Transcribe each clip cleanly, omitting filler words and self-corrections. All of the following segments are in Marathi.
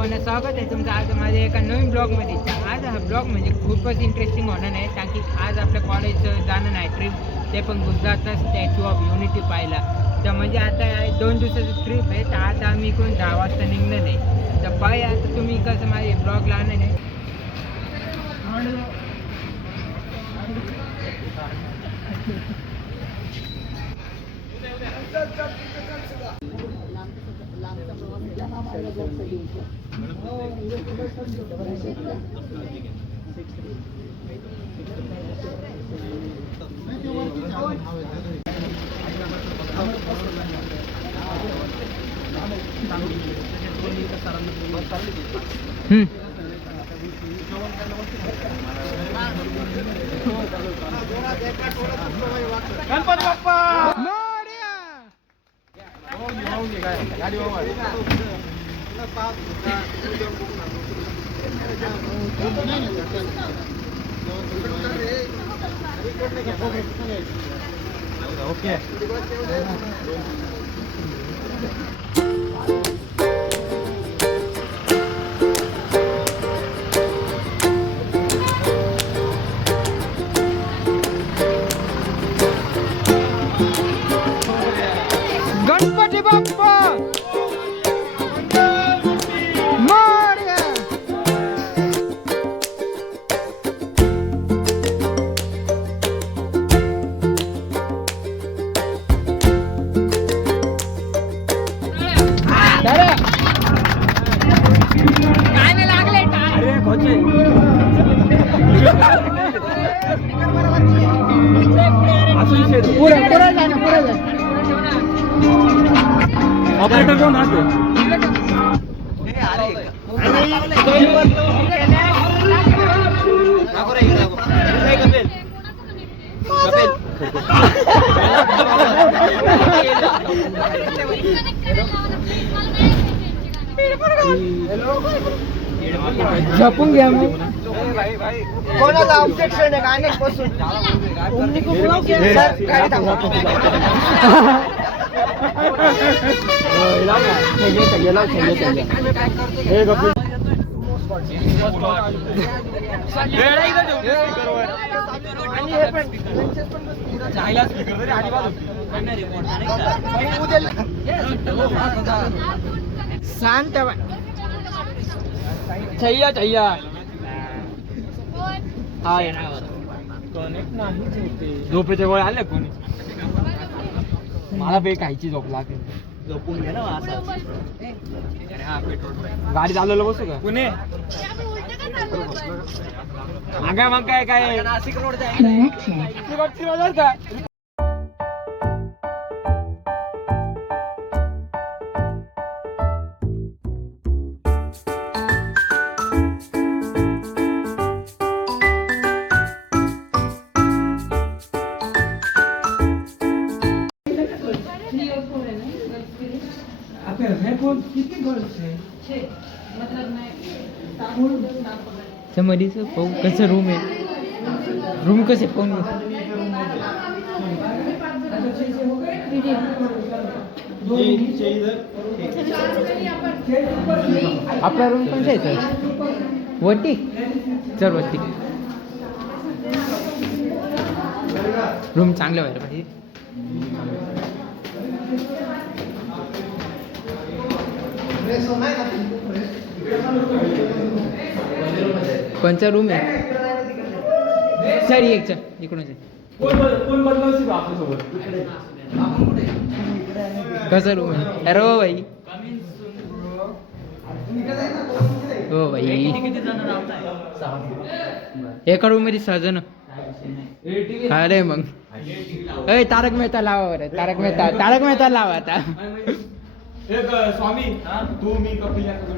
भावांना स्वागत आहे तुमचं आज माझ्या एका नवीन ब्लॉगमध्ये. आज हा ब्लॉग म्हणजे खूपच इंटरेस्टिंग होणार आहे, कारण की आज आपल्या कॉलेजचं जाणं नाही ट्रिप, ते पण गुजरातचा स्टॅच्यू ऑफ युनिटी पाहायला. तर म्हणजे आता 2 दिवसाची ट्रिप आहे, तर आता आम्ही इकडून 10 वाजता निघणार आहे. तर पाय आता तुम्ही कसं माझे ब्लॉग लावणार आहे. गणपती बाप्पा मोरया. ओके. गणपती बाप्पा मोरया. काय नाही लागले पुढे जा ना, पुढे जा. ऑपरेटर कोण राहतो? झपून घ्या मग. कोणाला ऑब्जेक्शन आहे? गाण्यात बसून शांत छैया छैया. हा कनेक्ट नाही. झोपेच्या गोळ्या आले कोणी? मला बे खायची झोप लागते. झोपून घे ना. गाडी चालवलं बसू का पुणे? मग काय काय नाशिक रोड का? समरीचं पाहू कसं रूम आहे. रूम कसे पाहून आपला रूम पण आहे वटी. चल वटी रूम चांगलं व्हायला पाहिजे. कोणचा रूम आहे? सर एक चल इकडून. कसा रूम आहे? अरे हो भाई, हो भाई. एका रूम मध्ये 6 जण. अरे मग तारक मेहता लावा बरं. तारक मेहता लावा आता. एक स्वामी तू मी कपिल आपण.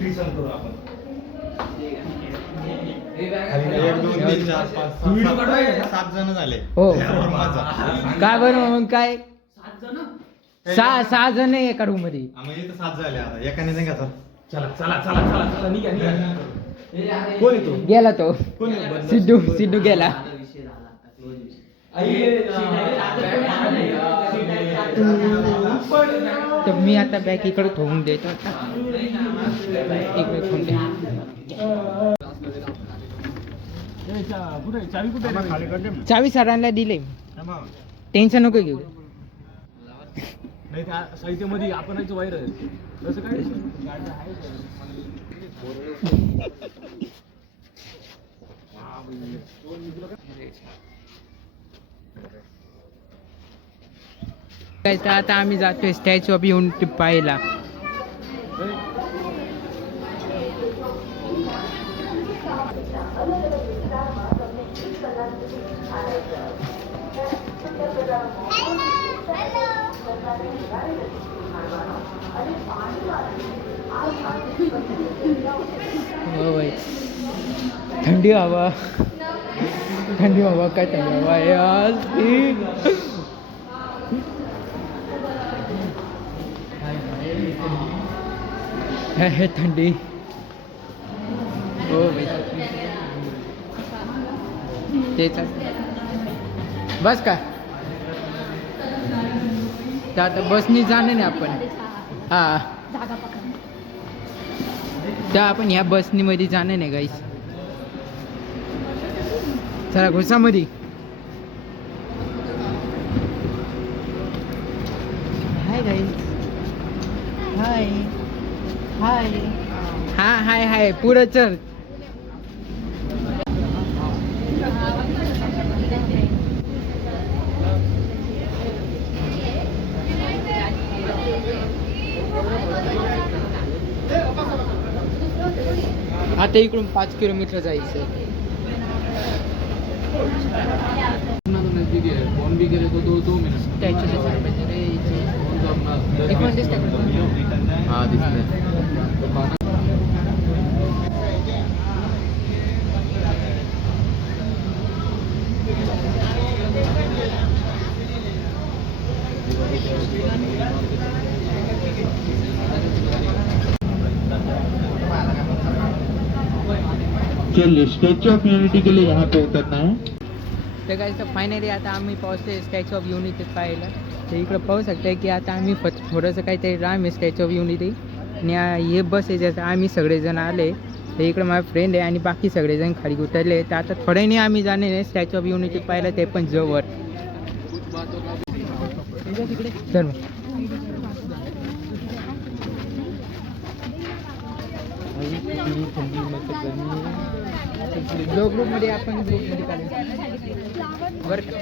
1 2 3 4 5 7 जण झाले. हो काय बरं मग काय 6 जण आहे एका रूम मध्ये. म्हणजे तर 7 झाले. आता एकाने नाही का? चला चला चला चला चला निघा निघा. कोण येतो? गेला तो सिद्धू गेला. तर मी आता बॅग इकडे ठेवून देतो आता. इकडे ठेवून दे. चावी सरांना दिले. टेन्शन नको घेऊ. नाही त्या साहित्यामध्ये आपण वायर तसं काय काय तर आता आम्ही जातोय स्टॅच्यू ऑफ युनिटी पाहायला. हो भाई थंडी हवा काय थंडी हवा आहे आज. है थंडी. हो भाई तेच बस का तर आता बसनी जाणं नाही आपण. हा त्या आपण ह्या बसनी मध्ये जाणं नाही गाईस. चला घुसामध्ये. Hi guys. हाय हाय हाय हाय पुढं चल. आता इकडून 5 किलोमीटर जायचं. फोन भी करे तो 2 मिनट स्टॅच्यू हाँ दिसते. चलिए स्टैच्यू ऑफ यूनिटी के लिए यहाँ पे उतरना है. तर काय तर फायनली आता आम्ही पोहोचले स्टॅच्यू ऑफ युनिटी पाहायला. तर इकडं पाहू शकता की आता आम्ही थोडंसं काहीतरी राम आहे स्टॅच्यू ऑफ युनिटी. आणि हे बस आहे जसं आम्ही सगळेजण आले. तर इकडं माझा फ्रेंड आहे आणि बाकी सगळेजण खाली उतरले. तर आता थोड्याने आम्ही जाणे आहे स्टॅच्यू ऑफ युनिटी पाहायला, ते पण जवळ. चल 2 ग्रुपमध्ये आपण ग्रुपमध्ये काढू बरं का.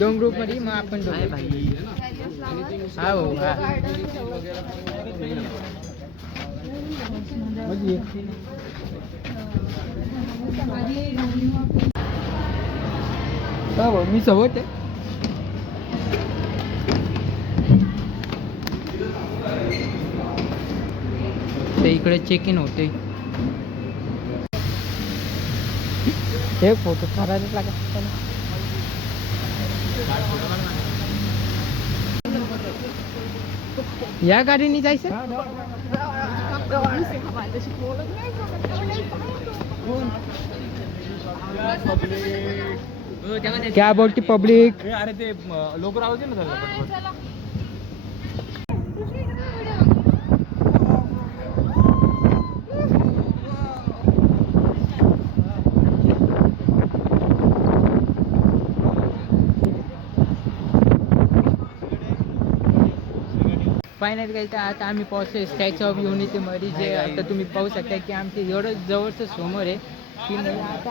2 ग्रुपमध्ये मग आपण हा हो हा हो मी सोबत आहे. ते इकडे चेक इन होते. ते फोटो काढायला लागत. या गाडीने जायचं. क्या बोलती पब्लिक. अरे ते लोक राहू दे ना त्याला. फायनल काय तर आता आम्ही पोहोचलो स्टॅच्यू ऑफ युनिटीमध्ये. जे आता तुम्ही पाहू शकता की आमचे एवढं जवळचं समोर आहे की नाही. आता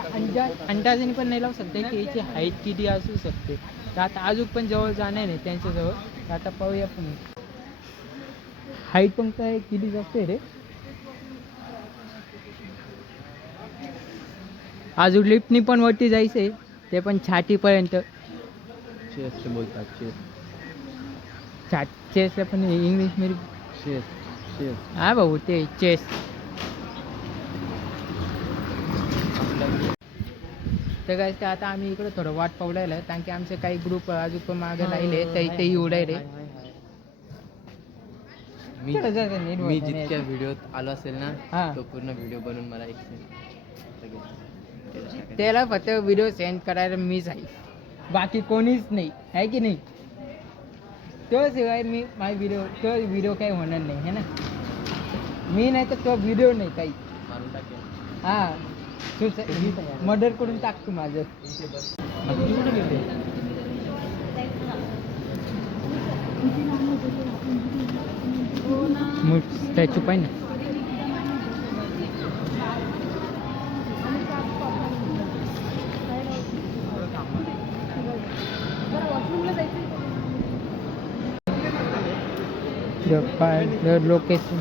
अंदाजाने पण नाही लावू शकते की याची हाईट किती असू शकते. तर आता अजून पण जवळ जाणार नाही त्यांच्याजवळ. तर आता पाहूया पण हाईट पण काय किती जास्त आहे रे. अजून लिफ्टनी पण वरती जायचं आहे, ते पण छातीपर्यंत. चेस बोलतात चेस. चेसला पण इंग्लिश मध्ये चेस चेस. हा भाऊ ते चेस. तर काय ते आता आम्ही इकडे थोडं वाट पावलायला, कारण की आमचे काही ग्रुप अजून पण मागे राहिले तर इथेही उडाय रे. मी जितक्या व्हिडिओत आलो असेल हा. ना तो पूर्ण व्हिडिओ बनवून मला त्याला फक्त व्हिडिओ सेंड करायला मीच आहे, बाकी कोणीच नाही आहे की नाही. तो शिवाय मी माझा व्हिडिओ काही होणार नाही है ना. मी नाही तर तो व्हिडिओ नाही काही. मारून टाकेल. हा मर्डर करून टाकतो माझं. स्टॅच्यू पाहिजे ना. लोकेशन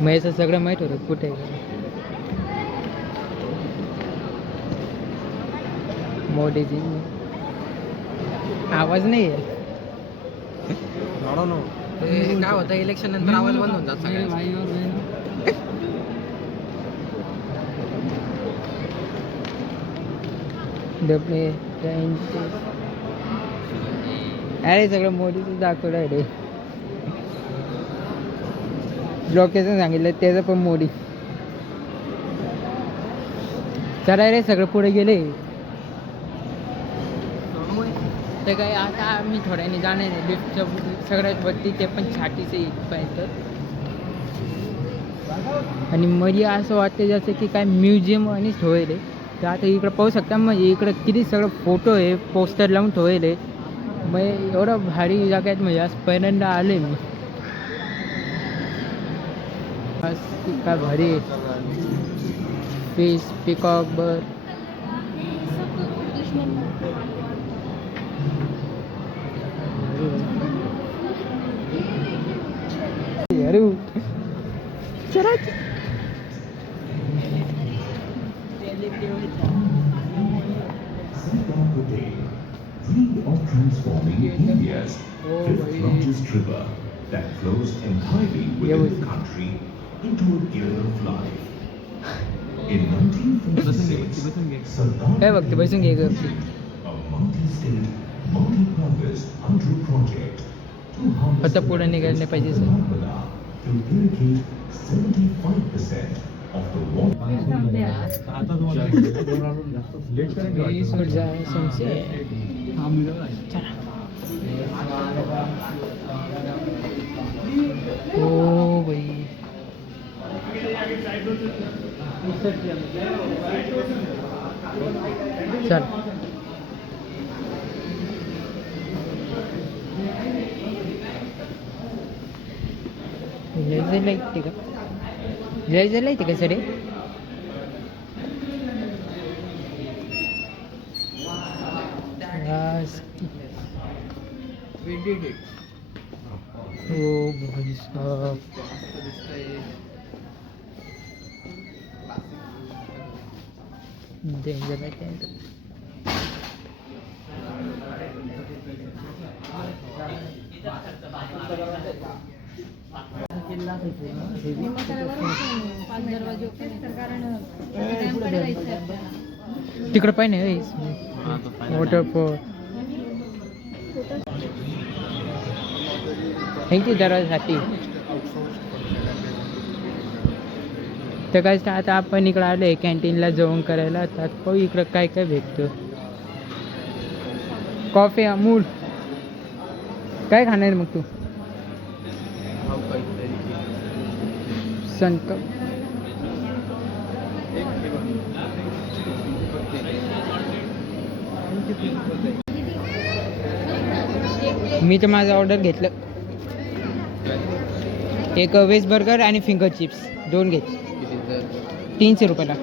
मग सगळं माहीत होतं कुठे मोदीजी. आवाज नाही आहे. काय होतं इलेक्शन नंतर आवाज बंद होऊन जात अरे सगळं मोदीच दाखवलं आहे रे. लोकेशन सांगितलं त्याचं पण मोदी. चला रे सगळं पुढे गेले. तर काय आता आम्ही थोड्याने जाणार आहे लिफ्टच्या सगळ्यात वरती, ते पण छातीचे इथपर्यंत. आणि मध्ये असं वाटतं जसं की काय म्युझियम आणि ठेवले. तर आता इकडं पाहू शकता म्हणजे इकडं किती सगळं फोटो आहे, पोस्टर लावून ठेवले. मग एवढं भारी जागेत म्हणजे आज पहिल्यांदा आले मी. काय भारी फिश पिकॉक बर्ड. अरे चला of transforming India's fifth largest river that flows entirely within the country into a gear of life. In 1946, Sardar काय बघते बसून घे ग. a multi-state, multi-purpose hydro project to harness आता पुढे निघाले पाहिजे sir. Narmada to irrigate 75% of the water. हो बाई. चल लेझरला येते का? लेझरला येते का सर? हो भाई साहब. डेंजर आहे ते. तिकडं पाहिजे वॉटरफॉल. थँक्यू दरासाठी. तर काय आता आपण इकडं आलो आहे कॅन्टीनला जेवण करायला. तर पाहू इकडं काय काय भेटतं. कॉफी अमूल. काय खाणार मग तू? संक मी तर माझं ऑर्डर घेतलं. एक व्हेज बर्गर आणि फिंगर चिप्स 2 घेत. 300 रुपयाला.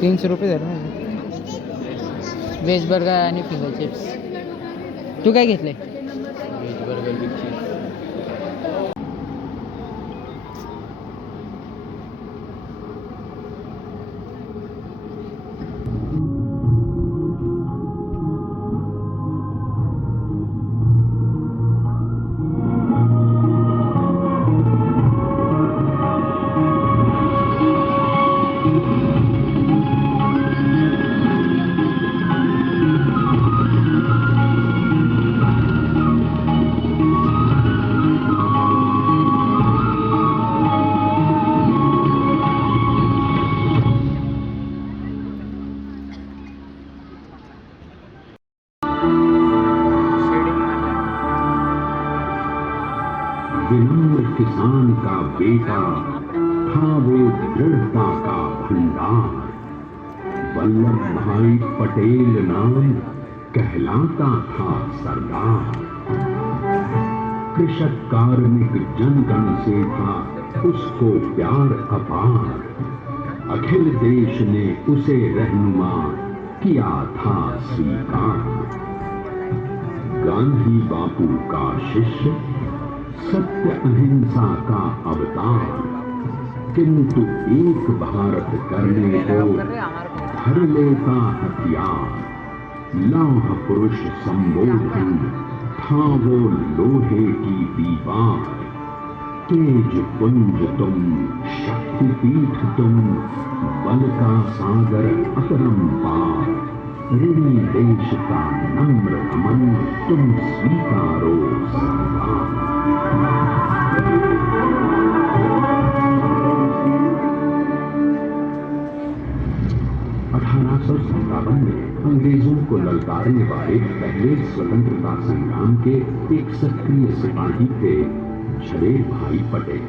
300 रुपये झालं. व्हेज बर्गर आणि फिंगर चिप्स. तू काय घेतलंय? व्हेज बर्गर विथ चीज. नम्र किसान का बेटा था वो दृढ़ता का भंडार। वल्लभ भाई पटेल नाम कहलाता था सरदार। कृषक कार्मिक जनगण से था उसको प्यार अपार। अखिल देश ने उसे रहनुमा किया था स्वीकार। गांधी बापू का शिष्य, सत्य अहिंसा का अवतार, किंतु एक भारत करने को हर लेता हथियार। लौह पुरुष संबोधन था वो लोहे की दीवार। तेज पुंज तुम, शक्तिपीठ तुम, बल का सागर अपरंपार। ऋणी देश का नम्र अमन तुम स्वीकारो सरदार। 1857 में अंग्रेजों को ललकारने वाले पहले स्वतंत्रता संग्राम के एक सक्रिय सिपाही थे झवेर भाई पटेल।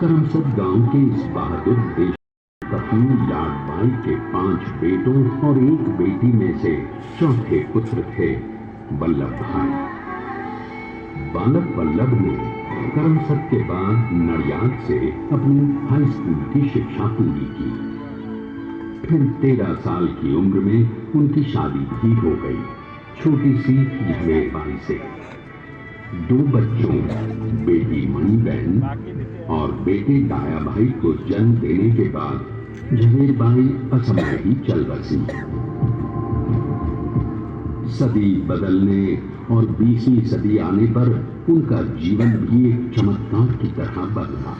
करमसद गांव के इस बहादुर देशपत्नी लाडबाई के 5 बेटों और 1 बेटी में से चौथे पुत्र थे वल्लभ भाई। बालक वल्लभ ने करमसद के बाद नडियाद से अपनी हाई स्कूल की शिक्षा पूरी की। फिर 13 साल की उम्र में उनकी शादी भी हो गई, छोटी सी झवेर बाई से। 2 बच्चों, बेटी मणिबेन और बेटे डाया भाई को जन्म देने के बाद झवेर बाई असमय ही चल बसी। सदी बदलने और 20वीं सदी आने पर उनका जीवन भी एक चमत्कार की तरह बदला।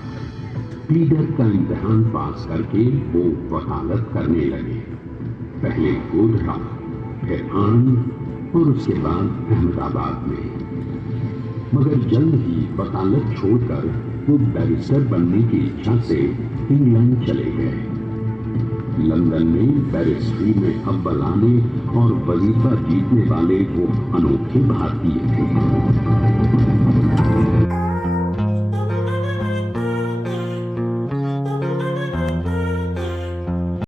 लीडर का इम्तिहान पास करके वो वकालत करने लगे। पहले गोधरा, फिर आनंद और उसके बाद अहमदाबाद में। मगर जल्द ही वकालत छोड़कर वो बैरिस्टर बनने की इच्छा से इंग्लैंड चले गए। लंदन में बैरिस्ट्री में अव्वल आने और वजीफा जीतने वाले वो अनोखे भारतीय थे।